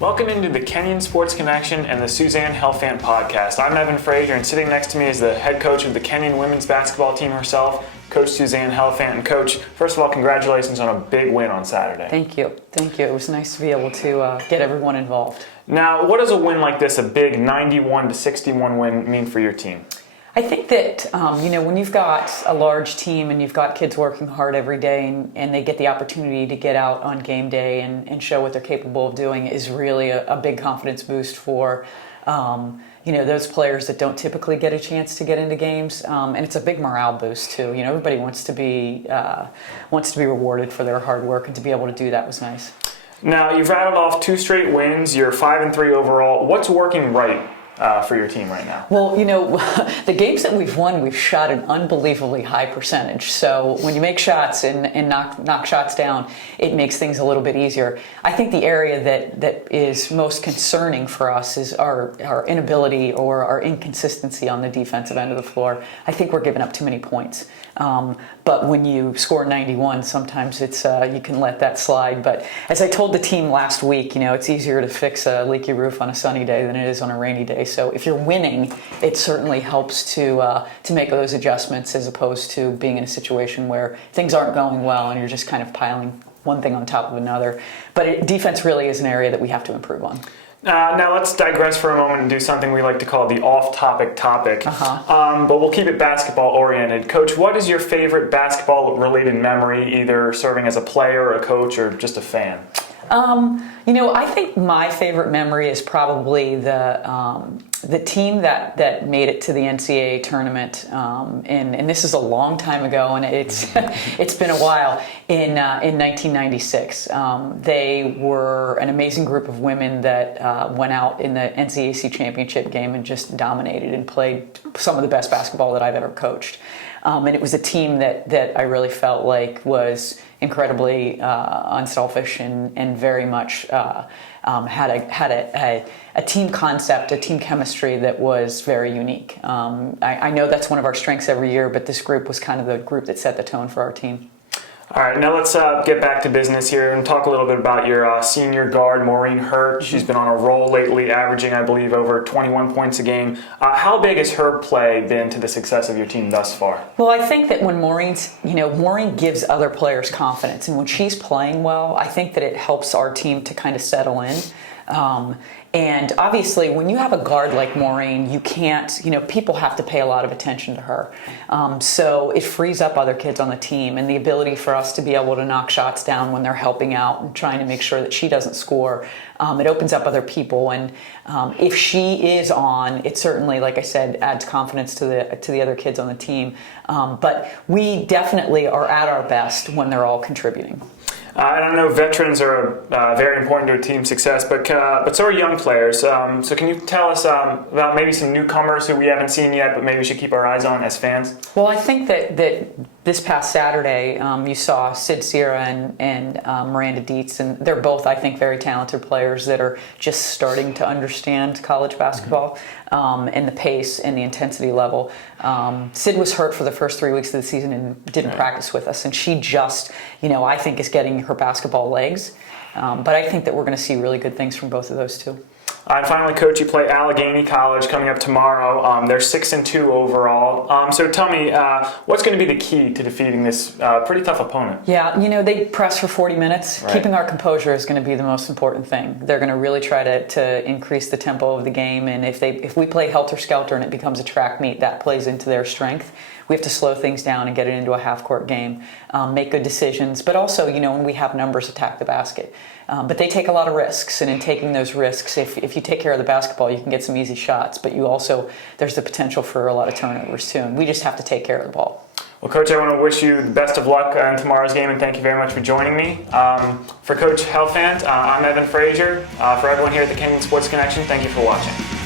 Welcome into the Kenyon Sports Connection and the Suzanne Helfant podcast. I'm Evan Frazier, and sitting next to me is the head coach of the Kenyon women's basketball team herself, Coach Suzanne Helfant. And Coach, first of all, congratulations on a big win on Saturday. Thank you. It was nice to be able to get everyone involved. Now, what does a win like this, a big 91-61 win, mean for your team? I think that, when you've got a large team and you've got kids working hard every day and they get the opportunity to get out on game day and show what they're capable of doing is really a big confidence boost for, those players that don't typically get a chance to get into games. And it's a big morale boost too. Everybody wants to be rewarded for their hard work, and to be able to do that was nice. Now, you've rattled off 2 straight wins. You're 5-3 overall. What's working right for your team right now? Well, the games that we've won, we've shot an unbelievably high percentage. So when you make shots and knock shots down, it makes things a little bit easier. I think the area that is most concerning for us is our inability or our inconsistency on the defensive end of the floor. I think we're giving up too many points. But when you score 91, sometimes it's you can let that slide. But as I told the team last week, it's easier to fix a leaky roof on a sunny day than it is on a rainy day. So if you're winning, it certainly helps to make those adjustments, as opposed to being in a situation where things aren't going well and you're just kind of piling one thing on top of another. But defense really is an area that we have to improve on. Now let's digress for a moment and do something we like to call the off-topic topic. But we'll keep it basketball-oriented. Coach, what is your favorite basketball-related memory, either serving as a player, or a coach, or just a fan? I think my favorite memory is probably the team that made it to the NCAA tournament, and this is a long time ago, and it's been a while. In 1996, they were an amazing group of women that went out in the NCAC championship game and just dominated and played some of the best basketball that I've ever coached. And it was a team that I really felt like was incredibly unselfish and very much had a team concept, a team chemistry that was very unique. I know that's one of our strengths every year, but this group was kind of the group that set the tone for our team. All right, now let's get back to business here and talk a little bit about your senior guard, Maureen Hurt. She's been on a roll lately, averaging, I believe, over 21 points a game. How big has her play been to the success of your team thus far? Well, I think that when Maureen gives other players confidence, and when she's playing well, I think that it helps our team to kind of settle in. And obviously, when you have a guard like Maureen, you can't, people have to pay a lot of attention to her. So it frees up other kids on the team, and the ability for us to be able to knock shots down when they're helping out and trying to make sure that she doesn't score. It opens up other people, and if she is on, it certainly, like I said, adds confidence to the other kids on the team. But we definitely are at our best when they're all contributing. And I know veterans are very important to a team's success, but so are young players. So can you tell us about maybe some newcomers who we haven't seen yet, but maybe we should keep our eyes on as fans? Well, I think that this past Saturday, you saw Sid Sierra and Miranda Dietz, and they're both, I think, very talented players that are just starting to understand college basketball and the pace and the intensity level. Sid was hurt for the first 3 weeks of the season and didn't practice with us, and she just, I think, is getting her basketball legs. But I think that we're going to see really good things from both of those two. And finally, Coach, you play Allegheny College coming up tomorrow. They're 6-2 overall. So tell me, what's going to be the key to defeating this pretty tough opponent? Yeah, they press for 40 minutes. Right. Keeping our composure is going to be the most important thing. They're going to really try to increase the tempo of the game, and if we play helter-skelter and it becomes a track meet, that plays into their strength. We have to slow things down and get it into a half-court game, make good decisions, but also, when we have numbers, attack the basket. But they take a lot of risks, and in taking those risks, if you take care of the basketball, you can get some easy shots, but there's the potential for a lot of turnovers too, and we just have to take care of the ball. Well, Coach, I want to wish you the best of luck in tomorrow's game, and thank you very much for joining me. For Coach Helfant, I'm Evan Frazier. For everyone here at the Kenyon Sports Connection, thank you for watching.